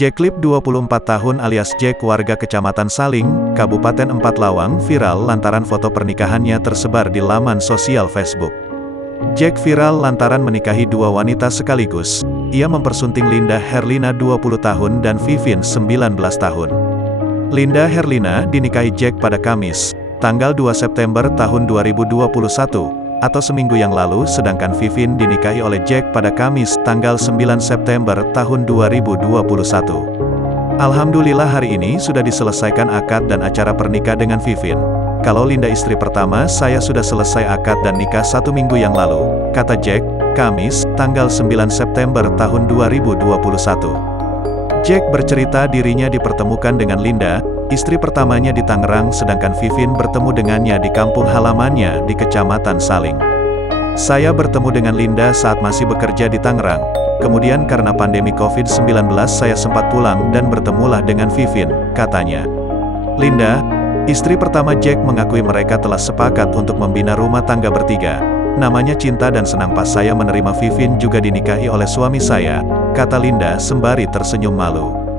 Jack Clip 24 tahun alias Jack warga Kecamatan Saling, Kabupaten Empat Lawang viral lantaran foto pernikahannya tersebar di laman sosial Facebook. Jack viral lantaran menikahi dua wanita sekaligus. Ia mempersunting Linda Herlina 20 tahun dan Vivin 19 tahun. Linda Herlina dinikahi Jack pada Kamis, tanggal 2 September tahun 2021, atau seminggu yang lalu, sedangkan Vivin dinikahi oleh Jack pada Kamis, tanggal 9 September tahun 2021. Alhamdulillah hari ini sudah diselesaikan akad dan acara pernikah dengan Vivin. Kalau Linda istri pertama, saya sudah selesai akad dan nikah 1 minggu yang lalu, kata Jack, Kamis, tanggal 9 September tahun 2021. Jack bercerita dirinya dipertemukan dengan Linda, istri pertamanya di Tangerang, sedangkan Vivin bertemu dengannya di kampung halamannya di Kecamatan Saling. Saya bertemu dengan Linda saat masih bekerja di Tangerang. Kemudian karena pandemi COVID-19 saya sempat pulang dan bertemulah dengan Vivin, katanya. Linda, istri pertama Jack, mengakui mereka telah sepakat untuk membina rumah tangga bertiga. Namanya cinta dan senang pas saya menerima Vivin juga dinikahi oleh suami saya, kata Linda sembari tersenyum malu.